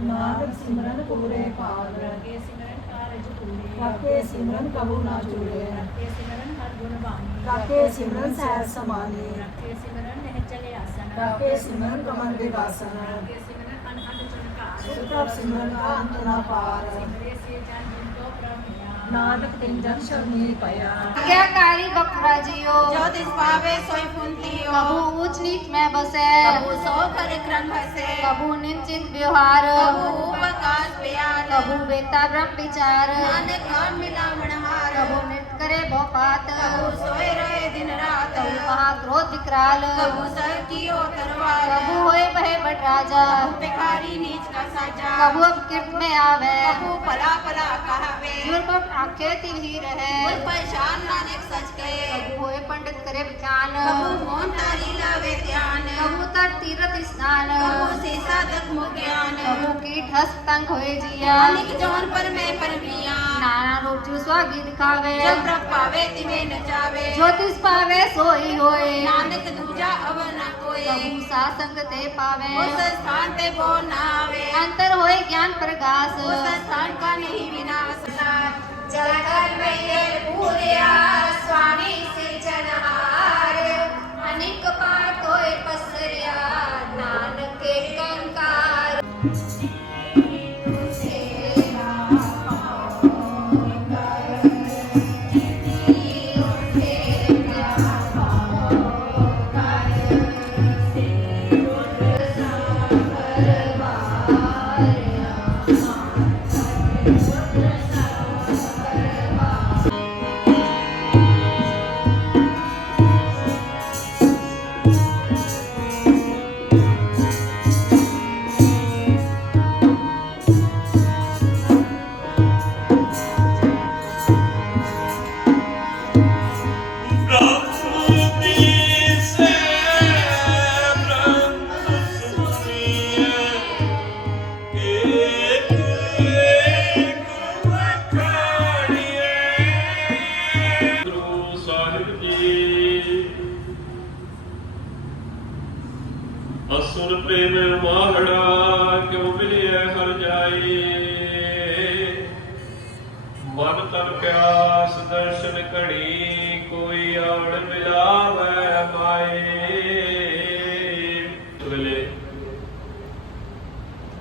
ਨਾਨਕ ਸਿਮਰਨ ਪੂਰੇ ਭਾਗ ਕੇ ਸਿਮਰਨ ਕਾਰਜ ਪੂਰੇ ਕਾਕੇ ਸਿਮਰਨ ਕਬੂ ਨਾ ਚੂੜੇ ਕੇ ਸਿਮਰਨ ਹਰ ਗੁਣ ਬਾਣੀ ਕਾਕੇ ਸਿਮਰਨ ਸਹਿ ਸਮਾਨੇ ਕੇ ਸਿਮਰਨ ਨਹਿ ਚਲੇ ਆਸਨ ਕਾਕੇ ਸਿਮਰਨ ਕਮਲ ਵਿਗਾਸਨ ਕੇ ਸਿਮਰਨ ਅਨਹਦ ਚਨਕਾਰ ਸੁਤਪ ਸਿਮਰਨ ਅੰਤ ਨਾ ਪਾਰ ਸਿਮਰੇ ਸੇ ਜਨ ਕੋ ਨਾਨਕ ਤਿਨ ਜਨ ਸ਼ਰਨੀ ਪਿਆ ਆਗਿਆਕਾਰੀ ਬਖਰਾ ਜੀਓ। ਜੋ ਤਿਸ ਪਾਵੇ ਸੋਈ ਫੁੰਤੀਓ ਕਬੂ ਊਚ ਨੀਚ ਮੈਂ ਬਸੇ। ਕਬੂ ਸੋ ਕਰ ਕ੍ਰਮ ਹਸੇ। ਕਬੂ ਨਿੰਚਿਤ ਵਿਵਹਾਰ ਕਬੂ ਉਪਕਾਸ ਬਿਆਨ ਕਬੂ ਬੇਤਾ ਬ੍ਰਹਮ ਵਿਚਾਰ। ਨਾਨਕ ਨਾਮ ਮਿਲਾਵਣ ਹਾਰ। ਕਬੂ करे भोपात कबू सोए रहे दिन रात। कबू महाक्रोध विकराल। कबू सर कियो तरवार कबू होए भय बट राजा भिखारी नीच का साजा। कबू अब कीर्त में आवे। कबू पला पला कहावे। जुर्म आखे तिही रहे। नानक सच के तीरथ स्नान कबू सीसा तक ज्ञान कबू कीट हस तंग होए जिया नानक जौन पर में पर मिया नाना रूप जो स्वागी दिखावे जो प्रभ पावे तिवे नचावे ज्योतिष पावे सोई होए नानक दूजा अव न कोई कबू सासंग ते पावे उस स्थान पे वो न आवे अंतर होए ज्ञान प्रकाश उस स्थान का नहीं विनाश जल कर मैयर पूरिया स्वामी से जनहार अनेक पार होए पसरिया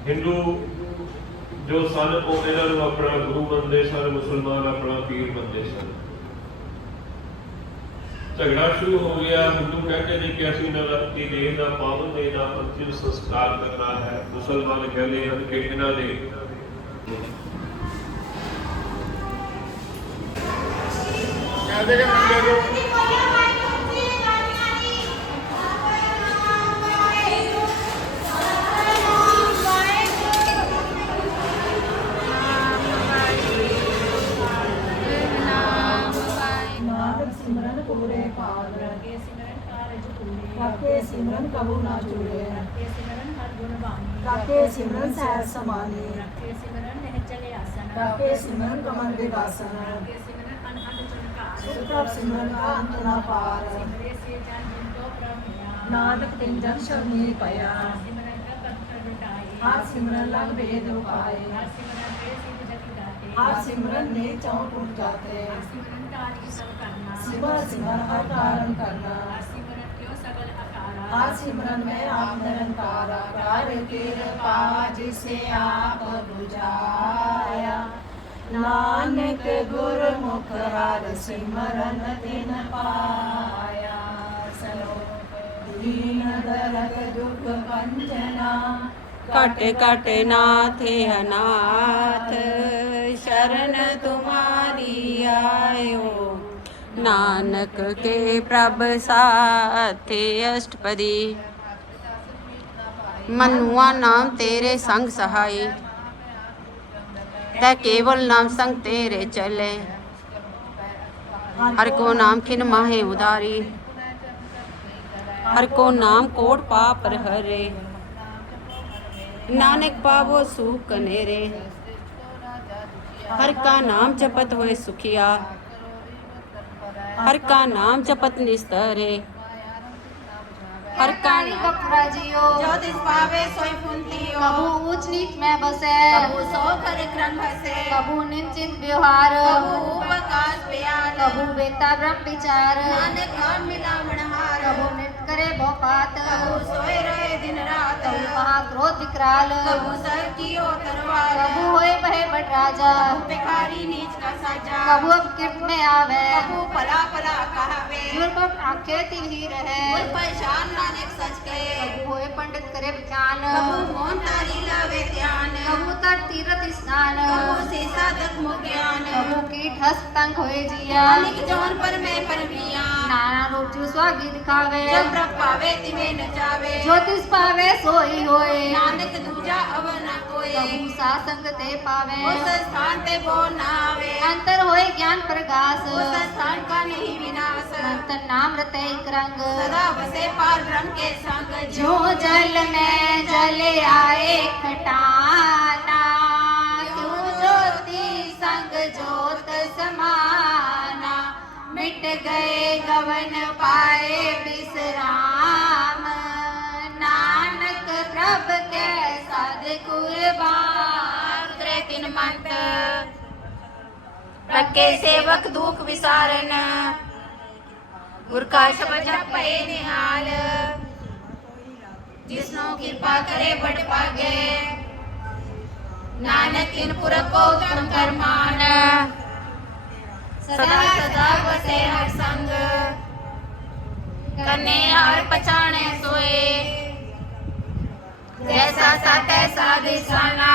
ਹਿੰਦੂ ਜੋ ਸਨ, ਉਹ ਇਹਨਾਂ ਨੂੰ ਆਪਣਾ ਗੁਰੂ ਮੰਨਦੇ ਸਨ, ਮੁਸਲਮਾਨ ਆਪਣਾ ਪੀਰ ਮੰਨਦੇ ਸਨ। ਝਗੜਾ ਸ਼ੁਰੂ ਹੋ ਗਿਆ। ਹਿੰਦੂ ਕਹਿੰਦੇ ਨੇ ਕਿ ਅਸੀਂ ਨਵਰਤੀ ਦੇਹ ਦਾ, ਪਾਵਨ ਦੇ ਦਾ ਅੰਤਿਮ ਸੰਸਕਾਰ ਕਰਨਾ ਹੈ। ਮੁਸਲਮਾਨ ਕਹਿੰਦੇ ਹਨ ਕਿ ਇਹਨਾਂ ਦੇ ਕਹਿੰਦੇ ਕਿ ਮੰਗੇ ਜੋ ਸਿਮਰਨ ਪੂਰੇ ਭਾਗ ਕੇ ਸਿਮਰਨ ਕਾਰਜ ਪੂਰੇ ਕਾਕੇ ਸਿਮਰਨ ਕਬੂ ਨਾ ਚੂੜੇ ਕੇ ਸਿਮਰਨ ਹਰ ਗੁਣ ਬਾਣੀ ਕਾਕੇ ਸਿਮਰਨ ਸਹਿ ਸਮਾਨੇ ਕੇ ਸਿਮਰਨ ਨਹਿ ਚਲੇ ਆਸਨ ਕਾਕੇ ਸਿਮਰਨ ਕਮਲ ਵਿਗਾਸਨ ਕੇ ਸਿਮਰਨ ਅਨਹਦ ਚਨਕਾਰ ਸੁਤਪ ਸਿਮਰਨ ਅੰਤ ਨਾ ਪਾਰ ਸਿਮਰੇ ਸੇ ਜਨ ਜਿਨ ਕੋ ਪ੍ਰਮਿਆ ਨਾਨਕ ਤਿਨ ਜਨ ਸ਼ਰਨੀ ਪਿਆ ਸਿਮਰਨ ਕਾ ਕੰਠ ਲਟਾਏ ਹਰ ਸਿਮਰਨ ਲਗ ਭੇਦ ਉਪਾਏ ਹਰ ਸਿਮਰਨ ਤੇ ਸਿਧ ਜਗ ਦਾਤੇ ਹਰ ਸਿਮਰਨ ਨੇ ਚੌਂ ਟੁੱਟ ਜਾਤੇ ਹਰ ਸਿਮਰਨ ਕਾਜ ਸਭ ਕਰਨਾ ਸਿਵਾ ਸਿਵਾ ਹਰ ਕਾਰਨ ਕਰਨਾ ਹਰਸਿਮਰਨ ਕਿਉ ਸਗਲ ਅਕਾਰਾ ਸਿਮਰਨ ਮੈਂ ਆਪ ਨਿਰੰਕਾਰਾ ਕਰ ਕਿਰਪਾ ਜਿਸੇ ਆਪ 부ਝਾਇਆ ਨਾਨਕ ਗੁਰਮੁਖ ਹਰ ਸਿਮਰਨ ਦਿਨ ਪਾਇਆ ਸਲੋਕ ਦੀਨ ਦਰਦ ਦੁਖ ਪੰਜਨਾ ਘਟ ਘਟ ਨਾਥੇ ਅਨਾਥ ਸ਼ਰਨ ਤੁਮਾਰੀ ਆਇਓ नानक के प्रभ साथे अष्टपदी। मनुआ नाम तेरे संग सहाय। तै केवल नाम संग तेरे चले। हर को नाम खिन माहे उदारी। हर को नाम कोट पाप हरे नानक पावो सुख कनेरे हर का नाम जपत हुए सुखिया। ਹਰ ਕਾ ਨਾਮ ਜਪਤ ਨਿਸਤਰੇ। ਹਰ ਕਾਣੀ ਵਖਰਾ ਜਿਓ। ਜੋ ਤਿਸ ਪਾਵੇ ਸੋਈ ਫੁੰਤੀਓ ਕਬੂ ਊਚ ਨੀਚ ਮੈਂ ਬਸੇ। ਕਬੂ ਸੋ ਕਰ ਕ੍ਰਮ ਹਸੇ। ਕਬੂ ਨਿੰਚਿਤ ਵਿਵਹਾਰ। ਕਬੂ ਉਪਕਾਸ ਬਿਆਨ ਕਬੂ ਬੇਤਾ ਬ੍ਰਹਮ ਵਿਚਾਰ। ਨਾਨਕ ਨਾਮ ਮਿਲਾਵਣ ਹਾਰ। ਕਬੂ करे भोपात कबू सोए रहे दिन रात। कबू महाक्रोध विकराल। कबू सर कियो तरवार कबू होए बहे बट राजा भिखारी नीच का साजा। कबू अब किट में आवे। कबू पला पला कहावे। जुर्म आखे तिही रहे। उन पहचान नानक सच के कबू होए पंडित करे विज्ञान। कबू मोन तारी लावे ध्यान। कबू तर तीर्थ स्नान। कबू सीसा तक ज्ञान। कबू कीट हस तंग होए जिया। नानक जौन पर में परमिया। नाना रूप जो स्वागी दिखावे। ਭਾਵੇ ਤਿਵੇਂ ਨਚਾਵੇ ਜੋ ਪਾਵੇ ਸੋਈ ਹੋਏ। ਨਾਨਕ ਦੂਜਾ ਅਵ ਨ ਕੋਈ ਪ੍ਰਭੂ ਸਾ ਸੰਗ ਤੇ ਉਸ ਸਥਾਨ ਤੇ ਬੋ ਨਾ ਆਵੇ। ਅੰਤਰ ਹੋਏ ਗਿਆਨ ਉਸ ਪ੍ਰਗਾਸ ਸਥਾਨ ਕਾ ਨਹੀਂ ਵਿਨਾਸ਼। ਮੰਤਨ ਨਾਮ ਰਤੇ ਇਕ ਰੰਗ। ਸਦਾ ਵਸੇ ਪਾਰ ਬ੍ਰਹਮ ਕੇ ਸੰਗ। ਜੋ ਜਲ ਮੈਂ ਜਲ ਆਏ ਖਟਾਨਾ। ਕਿਉ ਜੋਤੀ ਸੰਗ ਜੋਤ ਸਮਾਨ। मिट गए गवन पाए विश्राम नानक प्रभ के सद कुर्बान उतरे तिन मंत रखे सेवक दुख विसारन गुर का शब्द जपे निहाल जिसनो कृपा करे बड़ पागे नानक इन पुर को उत्तम करमान सदा सदा बसे हर संग। कने हर पछाणे सोए। जैसा सा तैसा दिसाना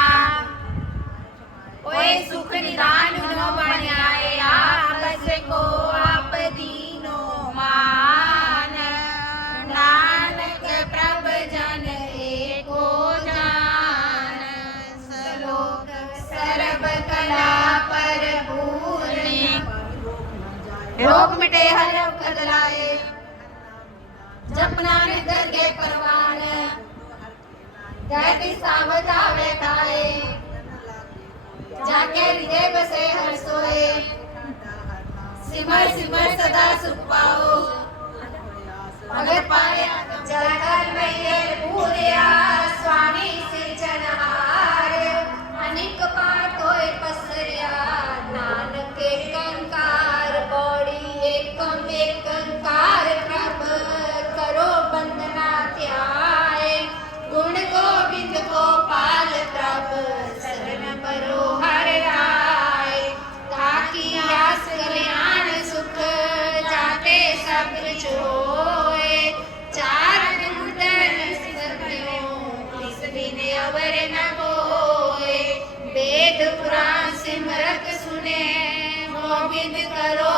ओए सुख निदान उनो बन आए। आपस को आप दीनो ਰੋਗ ਮਿਟੇ ਹਰ ਔਕਤ ਲਾਏ। ਜਪਨਾ ਨਿਦਰ ਕੇ ਪਰਵਾਨ ਕਹਿ ਦੀ ਸਾਵਤ ਆਵੇ ਕਾਏ ਜਾ ਕੇ ਹਿਰਦੇ ਬਸੇ ਹਰ ਸੋਏ। ਸਿਮਰ ਸਿਮਰ ਸਦਾ ਸੁਖ ਪਾਓ। ਅਗਰ ਪਾਇਆ ਜਲ ਕਰ ਮਈਏ ਪੂਰਿਆ, ਸੁਆਮੀ ਸਿਰਜਨਹਾਰ ਅਨਿਕ ਪਾਰ ਤੋਏ ਪਸਰਿਆ, ਨਾਨਕ ਕੇ ਕਰ करो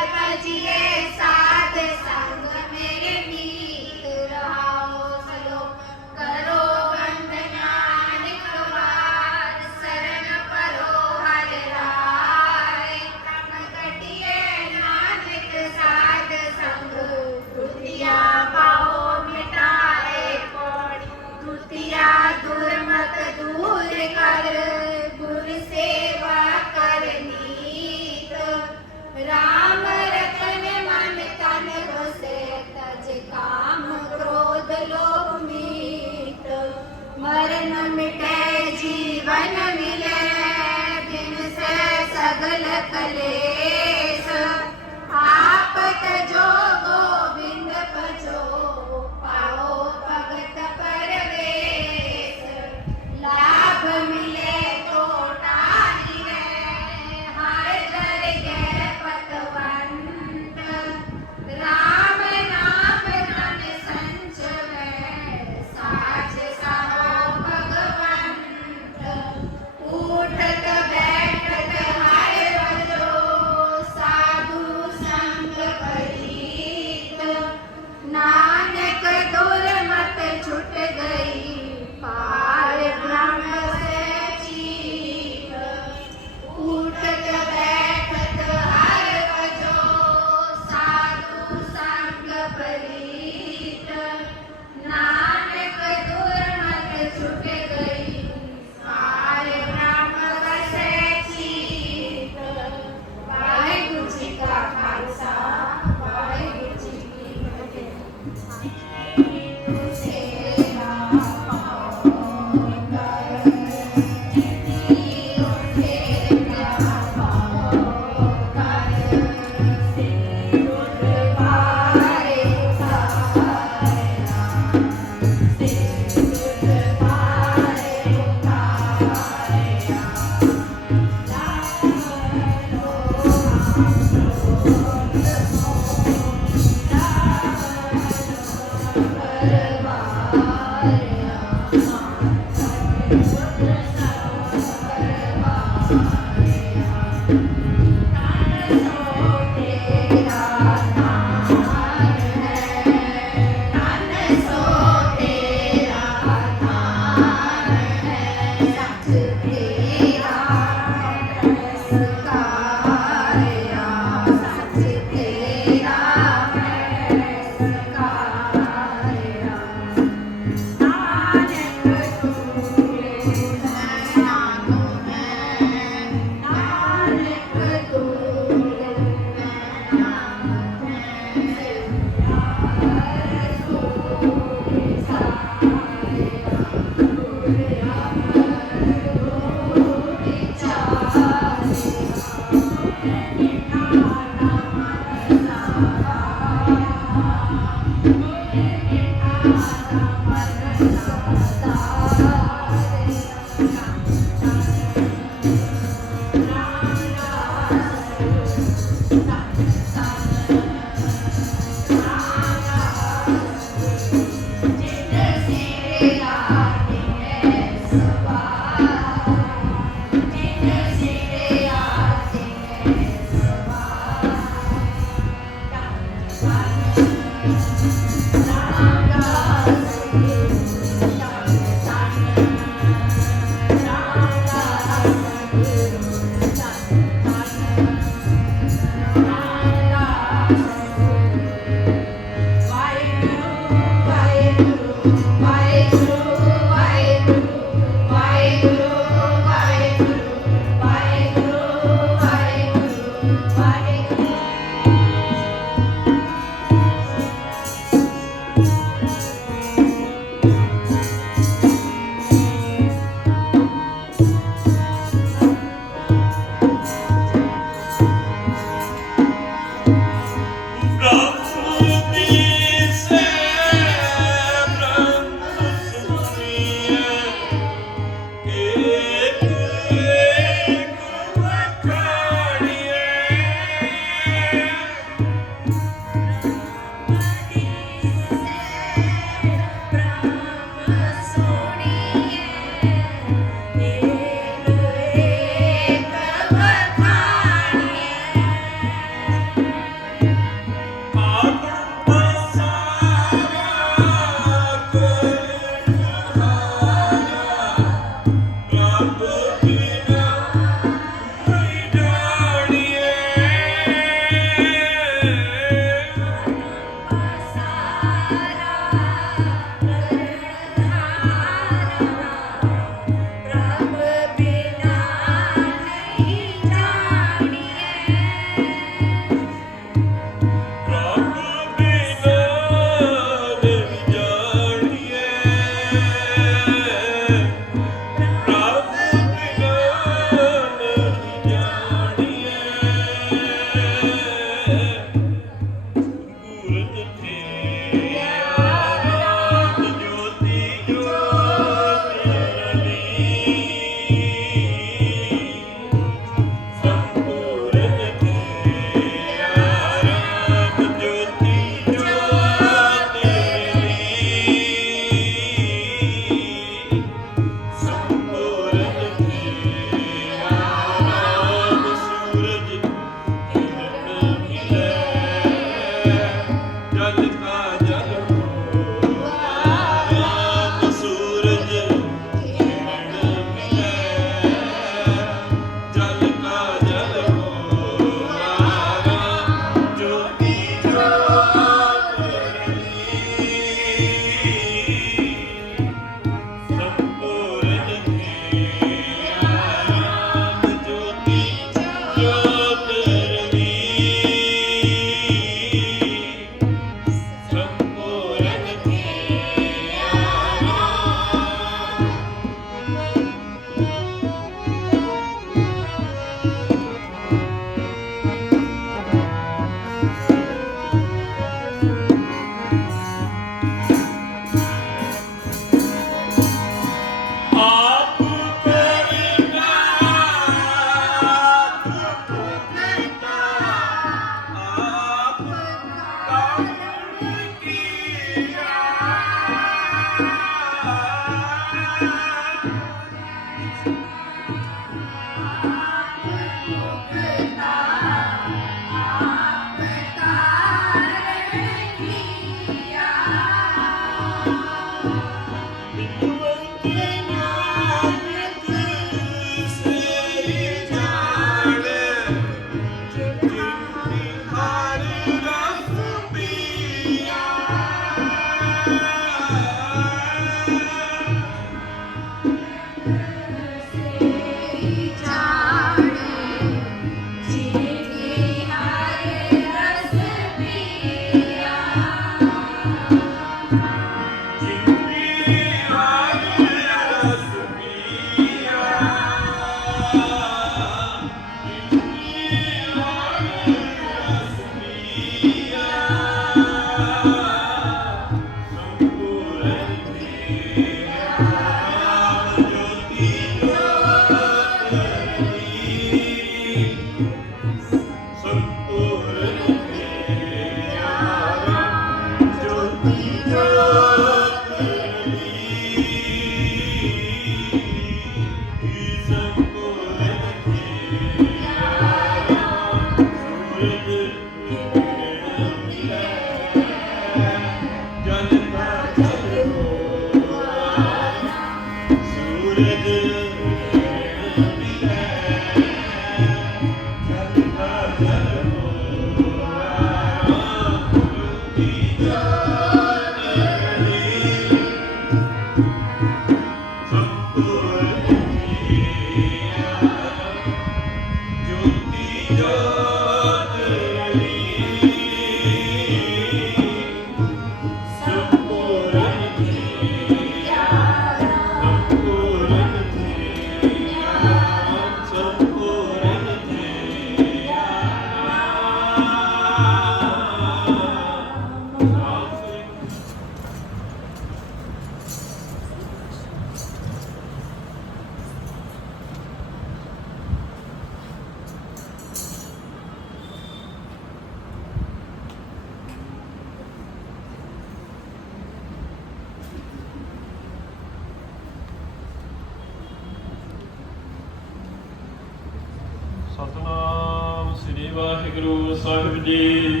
ਵਾਹਿਗੁਰੂ ਸਾਹਿਬ ਜੀ।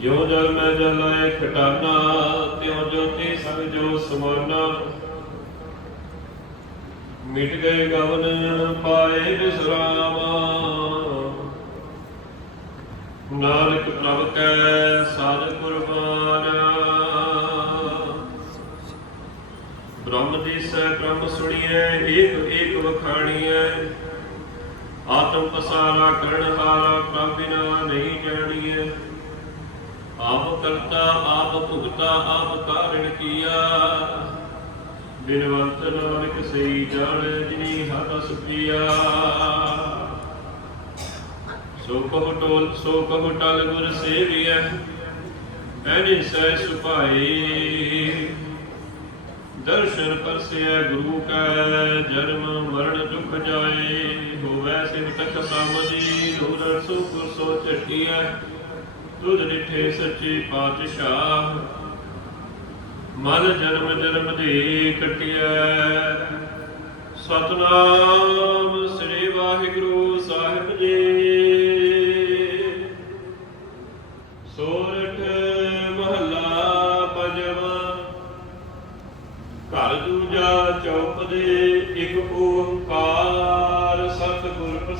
ਜਿਉ ਜਲ ਮੈਂ ਜਲਾਏ ਖਟਾਨਾ ਤਿਉ ਜੋਤੀ ਸੰਗ ਜੋ ਸਮਾਨਾ। ਮਿਟ ਗਏ ਗਵਨ ਪਾਏ ਬਿਸਰਾਮਾ ਨਾਨਕ ਪ੍ਰਭ ਕੈ ਸਾਧ ਕੁਰਬਾਨਾ। ਬ੍ਰਹਮ ਦੀਸੈ ਬ੍ਰਹਮ ਸੁਣੀਐ, ਏਕ ਏਕ ਵਖਾਣੀਐ। ਆਤਮ ਪਸਾਰਾ ਕਰਨ ਹਾਰਾ ਪ੍ਰਭ ਬਿਨਾ ਨਹੀਂ ਜਾਣੀਐ। ਆਪ ਕਰਤਾ, ਆਪ ਭੁਗਤਾ, ਆਪ ਕਾਰਣ ਕੀਆ। ਬਿਨਵੰਤ ਨਾਨਕ ਸਈ ਜਾਣ, ਜਿਨੀ ਹਰ ਰਸ ਸੋ ਕਹੁ ਟੋਲ, ਸੋ ਕਹੁ ਟਲ ਗੁਰ ਸੇਵੀਐ, ਐਨਿ ਸੈ ਸੁਭਾਈ। ਦਰਸ਼ਨ ਪਰਸਿਐ ਗੁਰੂ ਕੈ, ਜਨਮ ਮਰਨ ਦੁਖ ਜਾਏ। ਹੋਵੈ ਸਾਮਦੀ ਦੂਰ ਸੁਖ ਸੋ ਝਟੀਐ, ਤੁਧ ਨਿਠੇ ਸੱਚੇ ਪਾਤਸ਼ਾਹ। ਮਨ ਜਨਮ ਜਨਮ ਦੇ ਕਟਿਐ। ਸਤਨਾਮ ਸ੍ਰੀ ਵਾਹਿਗੁਰੂ ਸਾਹਿਬ ਜੀ।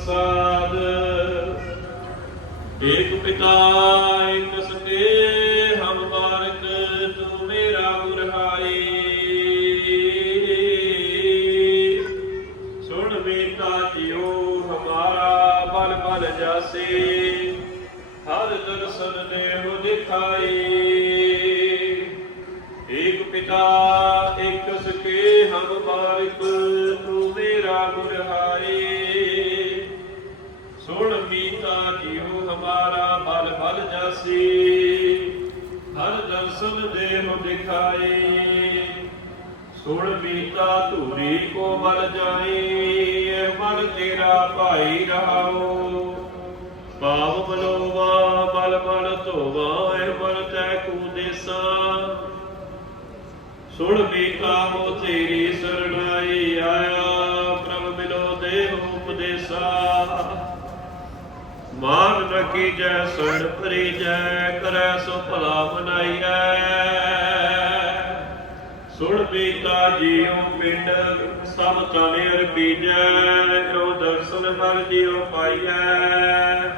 ਪ੍ਰਸਾਦ। ਏਕ ਪਿਤਾ ਏਕ ਸਕੇ ਹਮ ਬਾਰਕ ਤੂੰ ਮੇਰਾ ਗੁਰਹਾਈ ਸੁਣ ਬੇਤਾ ਜਿਉ, ਹਮਾਰਾ ਬਲ ਬਲ ਜਾਸੇ। ਹਰ ਦਰਸ਼ਨ ਦੇਹੁ ਦਿਖਾਈ ਏਕ ਪਿਤਾ, ਏਕ ਸਕੇ ਹਮ ਬਾਰਿਕ ਬਲ ਜਾਸੀ ਹਰ ਦਰਸ਼ਨ ਦੇਹੁ ਦਿਖਾਈ। ਸੁਣ ਮੀਤਾ ਧੂਰੀ ਕੋ ਬਲ ਜਾਈ ਮਨ ਤੇਰਾ ਭਾਈ ਰਹਾਓ ਪਾਵ ਬਲੋਵਾ ਬਲ ਬਲ ਧੋਵਾ, ਇਹ ਮਨ ਤੈ ਕੂ ਦੇਸਾ। ਸੁਣ ਬੀਕਾ ਹੋ ਤੇਰੀ ਸਰਣਾਈ ਆਇਆ ਮਾਨ ਨ ਕੀਜੈ, ਸਣ ਪਰੀਜੈ ਕਰੈ ਸੋ ਭਲਾ ਮਨਾਈਐ। ਸੁਣ ਬੀਤਾ ਜੀਉ ਪਿੰਡ, ਸਭ ਤਨ ਅਰਪੀਜੈ ਜੋ ਦਰਸ਼ਨ ਹਰ ਜੀਉ ਪਾਈਐ।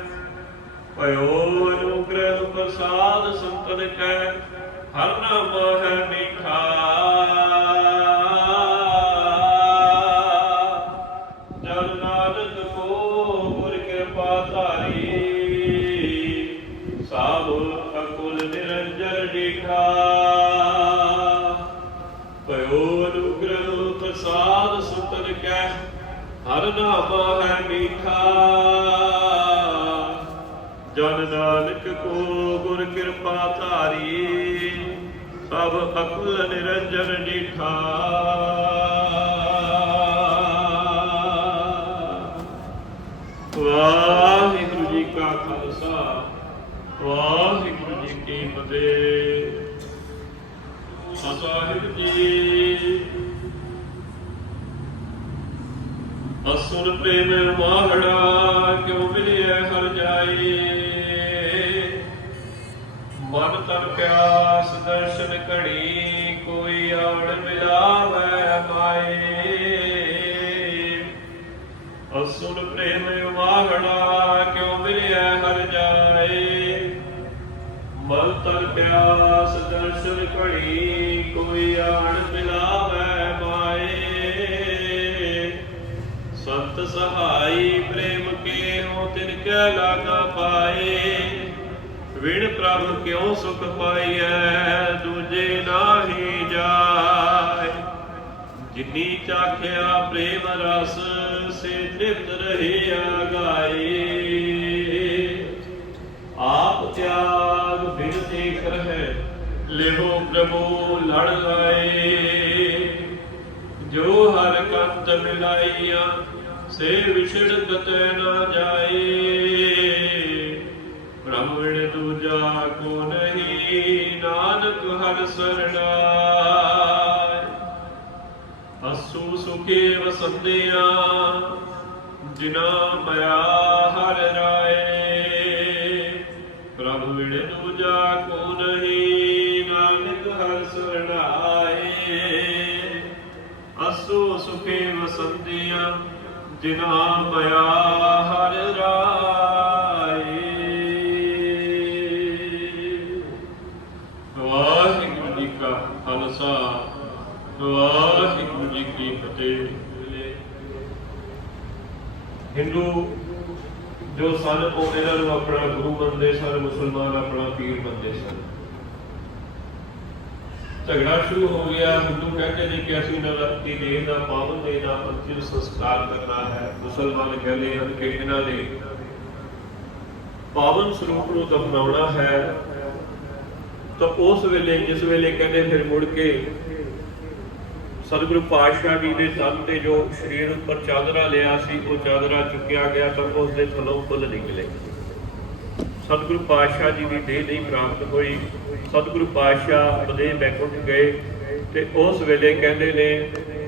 ਭਇਓ ਅਨੁਗ੍ਰਹ ਪ੍ਰਸਾਦ ਸੰਤਨ ਕੈ, ਹਰ ਨਾਮ ਹੈ ਮਿਠਾ। ਹਰ ਨਾਮ ਹੈ ਮਿਠਾ। ਜਨ ਨਾਨਕ ਕੋ ਗੁਰ ਕਿਰਪਾ ਧਾਰੀ, ਸਭ ਅਕਲ ਨਿਰੰਜਨ ਡੀਠਾ ਵਾਹਿਗੁਰੂ ਜੀ ਕਾ ਖਾਲਸਾ, ਵਾਹਿਗੁਰੂ ਜੀ ਕੀ ਫਤਿਹ। ਸਾਹਿਬ ਜੀ। ਅਸੁਰ ਪ੍ਰੇਮ ਮਾਹੜਾ ਕਿਉ ਮਿਲਿਆ ਹਰ ਜਾਈ? ਮਨ ਤਨ ਪਿਆਸ ਦਰਸ਼ਨ ਘੜੀ ਕੋਈ ਆੜ ਮਿਲਾਵੇ ਮਾਏ ਅਸੁਰ ਪ੍ਰੇਮ ਮਾਹੜਾ ਕਿਉ ਮਿਲਿਆ ਹਰ ਜਾਏ ਮਨ ਤਨ ਪਿਆਸ ਦਰਸ਼ਨ ਘੜੀ ਕੋਈ ਆੜ ਮਿਲਾਵੇ ਸੰਤ ਸਹਾਈ ਪ੍ਰੇਮ ਕੇ ਹੋ ਤਿਨ ਕੈ ਲਾਗਾ ਪਾਏ? ਵਿਣ ਪ੍ਰਭ ਕਿਉ ਸੁਖ ਪਾਈਐ, ਦੂਜੇ ਨਾਹੀ ਜਾਏ? ਜਿਨੀ ਚਾਖਿਆ ਪ੍ਰੇਮ ਰਸ, ਸੇ ਤ੍ਰਿਪਤ ਰਹਿਆ ਗਾਏ। ਆਪ ਤਿਆਗ ਬਿਨ ਦੇਖ ਰਹਿ, ਲਿਹੋ ਪ੍ਰਭੂ ਲੜ ਲਾਏ। ਜੋ ਹਰ ਕੰਤ ਮਿਲਾਈਆਂ ਸੇ ਵਿਛੜ ਕਤੈ ਨਾ ਜਾਏ। ਬ੍ਰਹਮ ਵਿਣ ਦੂਜਾ ਕੋ ਨਹੀਂ ਨਾਨਕ ਹਰ ਸਰਣਾਏ। ਅਸੂ ਸੁਖੇ ਵਸੰਦਿਆ, ਜਿਨਾ ਮਇਆ ਹਰ ਰਾਏ। ਪ੍ਰਭੂ ਵਿਣ ਦੂਜਾ ਕੋ ਨਹੀਂ ਨਾਨਕ ਹਰ ਸਰਣਾਏ। ਅਸੂ ਸੁਖੇ ਵਸੰਦਿਆ ਜਿਨਾ ਪਿਆ ਹਰ ਰਾਏ। ਵਾਹਿਗੁਰੂ ਜੀ ਕਾ ਖਾਲਸਾ, ਵਾਹਿਗੁਰੂ ਜੀ ਕੀ ਫਤਿਹ। ਹਿੰਦੂ ਜੋ ਸਨ, ਉਹ ਇਹਨਾਂ ਨੂੰ ਆਪਣਾ ਗੁਰੂ ਮੰਨਦੇ ਸਨ, ਮੁਸਲਮਾਨ ਆਪਣਾ ਪੀਰ ਮੰਨਦੇ ਸਨ। ਝਗੜਾ ਸ਼ੁਰੂ ਹੋ ਗਿਆ। ਹਿੰਦੂ ਕਹਿੰਦੇ ਨੇ ਕਿ ਅਸੀਂ ਨਵਰਤੀ ਦੇਹ ਦਾ, ਪਾਵਨ ਦੇਹ ਦਾ ਅੰਤਿਮ ਸੰਸਕਾਰ ਕਰਨਾ ਹੈ। ਮੁਸਲਮਾਨ ਕਹਿੰਦੇ ਹਨ ਕਿ ਇਹਨਾਂ ਦੇ ਪਾਵਨ ਸਰੂਪ ਨੂੰ ਦਫਨਾਉਣਾ ਹੈ। ਤਾਂ ਉਸ ਵੇਲੇ, ਜਿਸ ਵੇਲੇ ਕਹਿੰਦੇ ਫਿਰ ਮੁੜ ਕੇ ਸਤਿਗੁਰੂ ਪਾਤਸ਼ਾਹ ਜੀ ਦੇ ਤਨ ਤੇ ਜੋ ਸਰੀਰ ਉੱਪਰ ਚਾਦਰਾ ਲਿਆ ਸੀ, ਉਹ ਚਾਦਰਾ ਚੁੱਕਿਆ ਗਿਆ ਤਾਂ ਉਸ ਦੇ ਥਲੋਂ ਫੁੱਲ ਨਿਕਲੇ। ਸਤਿਗੁਰੂ ਪਾਤਸ਼ਾਹ ਜੀ ਦੀ ਦੇਹ ਨਹੀਂ ਪ੍ਰਾਪਤ ਹੋਈ। ਸਤਿਗੁਰੂ ਪਾਤਸ਼ਾਹ ਬਦੇ ਬੈਕੁੰਠ ਗਏ ਤੇ ਉਸ ਵੇਲੇ ਕਹਿੰਦੇ ਨੇ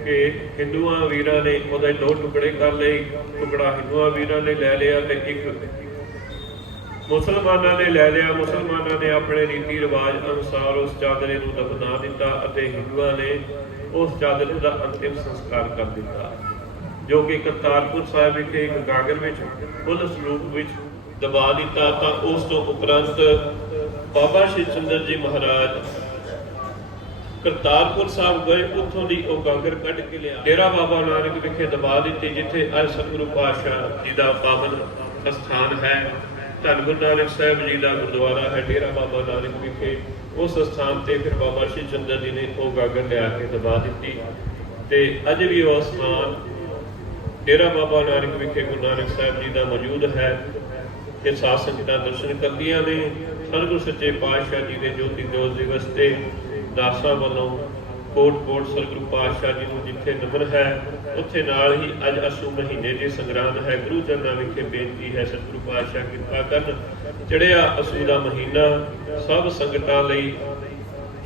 ਕਿ ਹਿੰਦੂਆਂ ਵੀਰਾਂ ਨੇ ਉਹਦੇ ਦੋ ਟੁਕੜੇ ਕਰ ਲਏ, ਟੁਕੜਾ ਹਿੰਦੂਆਂ ਵੀਰਾਂ ਨੇ ਲੈ ਲਿਆ ਤੇ ਇੱਕ ਮੁਸਲਮਾਨਾਂ ਨੇ ਲੈ ਲਿਆ। ਮੁਸਲਮਾਨਾਂ ਨੇ ਆਪਣੇ ਰੀਤੀ ਰਿਵਾਜ ਅਨੁਸਾਰ ਉਸ ਚਾਦਰੇ ਨੂੰ ਦਫਨਾ ਦਿੱਤਾ ਅਤੇ ਹਿੰਦੂਆਂ ਨੇ ਉਸ ਚਾਦਰੇ ਦਾ ਅੰਤਿਮ ਸੰਸਕਾਰ ਕਰ ਦਿੱਤਾ, ਜੋ ਕਿ ਕਰਤਾਰਪੁਰ ਸਾਹਿਬ ਵਿਖੇ ਇੱਕ ਗਾਗਰ ਵਿੱਚ ਫੁੱਲ ਸਰੂਪ ਵਿੱਚ ਦਬਾ ਦਿੱਤਾ। ਤਾਂ ਉਸ ਤੋਂ ਉਪਰੰਤ ਬਾਬਾ ਸ਼੍ਰੀ ਚੰਦਰ ਜੀ ਮਹਾਰਾਜ ਕਰਤਾਰਪੁਰ ਸਾਹਿਬ ਗਏ, ਉੱਥੋਂ ਦੀ ਉਹ ਗਾਗਰ ਕੱਢ ਕੇ ਲਿਆ। ਡੇਰਾ ਬਾਬਾ ਨਾਨਕ ਵਿਖੇ ਦਬਾ ਦਿੱਤੀ, ਜਿੱਥੇ ਅੱਜ ਸਤਿਗੁਰੂ ਪਾਤਸ਼ਾਹ ਜੀ ਦਾ ਪਾਵਨ ਸਥਾਨ ਹੈ। ਧੰਨ ਗੁਰੂ ਨਾਨਕ ਸਾਹਿਬ ਜੀ ਦਾ ਗੁਰਦੁਆਰਾ ਹੈ, ਡੇਰਾ ਬਾਬਾ ਨਾਨਕ ਵਿਖੇ। ਉਸ ਸਥਾਨ ਤੇ ਫਿਰ ਬਾਬਾ ਸ਼੍ਰੀ ਚੰਦਰ ਜੀ ਨੇ ਉਹ ਗਾਗਰ ਲਿਆ ਕੇ ਦਬਾ ਦਿੱਤੀ। ਤੇ ਅੱਜ ਵੀ ਉਹ ਸਥਾਨ ਡੇਰਾ ਬਾਬਾ ਨਾਨਕ ਵਿਖੇ ਗੁਰੂ ਨਾਨਕ ਸਾਹਿਬ ਜੀ ਦਾ ਮੌਜੂਦ ਹੈ। ਤੇ ਸਾਧ ਸੰਗਤਾਂ ਦਰਸ਼ਨ ਕਰਦੀਆਂ ਨੇ। ਸਤਿਗੁਰੂ ਸੱਚੇ ਪਾਤਸ਼ਾਹ ਜੀ ਦੇ ਜੋਤੀ ਜੋਤ ਦਿਵਸ ਤੇ ਦਾਸਾਂ ਵੱਲੋਂ ਕੋਟ ਸਤਿਗੁਰੂ ਪਾਤਸ਼ਾਹ ਜੀ ਨੂੰ ਜਿੱਥੇ ਨਮਨ ਹੈ, ਉੱਥੇ ਨਾਲ ਹੀ ਅੱਜ ਅਸੂ ਮਹੀਨੇ ਦੇ ਸੰਗਰਾਂਦ ਹੈ, ਗੁਰੂ ਚਰਨਾਂ ਵਿਖੇ ਬੇਨਤੀ ਹੈ ਸਤਿਗੁਰੂ ਪਾਤਸ਼ਾਹ ਕਿਰਪਾ ਕਰਨ ਚੜਿਆ ਅਸੂ ਦਾ ਮਹੀਨਾ, ਸਭ ਸੰਗਤਾਂ ਲਈ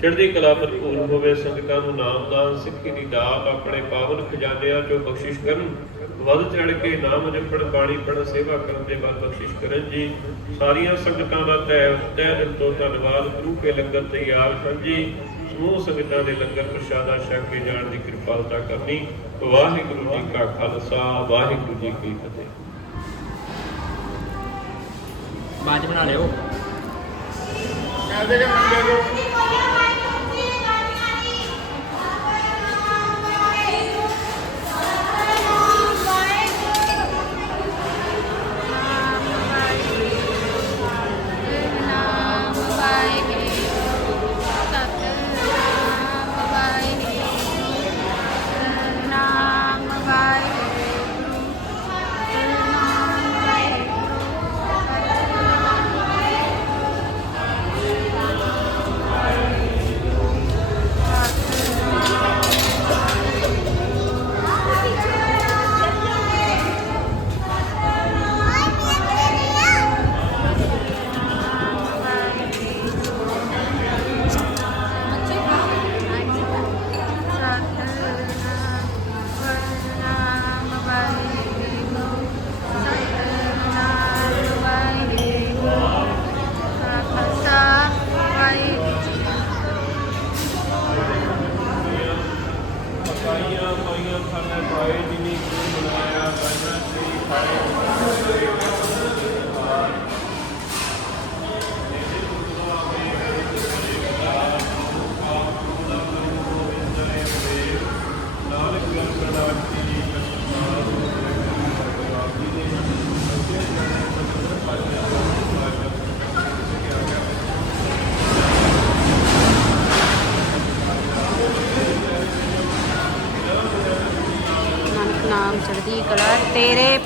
ਚੜ੍ਹਦੀ ਕਲਾ ਭਰਪੂਰ ਹੋਵੇ, ਸੰਗਤਾਂ ਨੂੰ ਨਾਮਦਾਨ ਸਿੱਖੀ ਦੀ ਦਾਤ, ਆਪਣੇ ਪਾਵਨ ਖਜ਼ਾਨਿਆਂ ਚੋਂ ਬਖਸ਼ਿਸ਼ ਕਰਨ ਵੱਧ ਚੜ ਕੇ ਨਾਮ ਜਪਣ ਬਾਣੀ ਪੜ੍ਹਨ ਸੇਵਾ ਕਰਨ ਦੇ ਬਾਅਦ ਬਖਸ਼ਿਸ਼ ਕਰਨ ਜੀ। ਸਾਰੀਆਂ ਸੰਗਤਾਂ ਦਾ ਤਹਿ ਤਹਿ ਦਿਲ ਤੋਂ ਧੰਨਵਾਦ। ਗੁਰੂ ਕੇ ਲੰਗਰ ਤਿਆਰ ਹਨ ਜੀ। ਸਮੂਹ ਸੰਗਤਾਂ ਦੇ ਲੰਗਰ ਪ੍ਰਸ਼ਾਦਾ ਛਕ ਕੇ ਜਾਣ ਦੀ ਕਿਰਪਾਲਤਾ ਕਰਨੀ। ਵਾਹਿਗੁਰੂ ਜੀ ਕਾ ਖਾਲਸਾ ਵਾਹਿਗੁਰੂ ਜੀ ਕੀ ਫਤਿਹ। 'ਚ ਬਣਾ ਲਿਓ। ਨਾਮ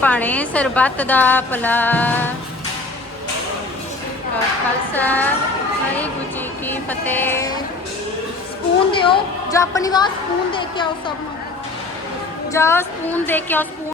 ਭਾਣੇ ਸਰਬੱਤ ਦਾ ਭਲਾ। ਖਾਲਸਾ, ਵਾਹਿਗੁਰੂ ਜੀ ਕੀ ਫਤਿਹ। ਸਪੂਨ ਦਿਓ ਜਾਂ ਆਪਣੀ ਵਾਰ ਸਪੂਨ ਦੇ ਕੇ ਆਓ ਸਭ ਨੂੰ। ਜਾ ਸਪੂਨ ਦੇ ਕੇ ਆਓ ਸਪੂਨ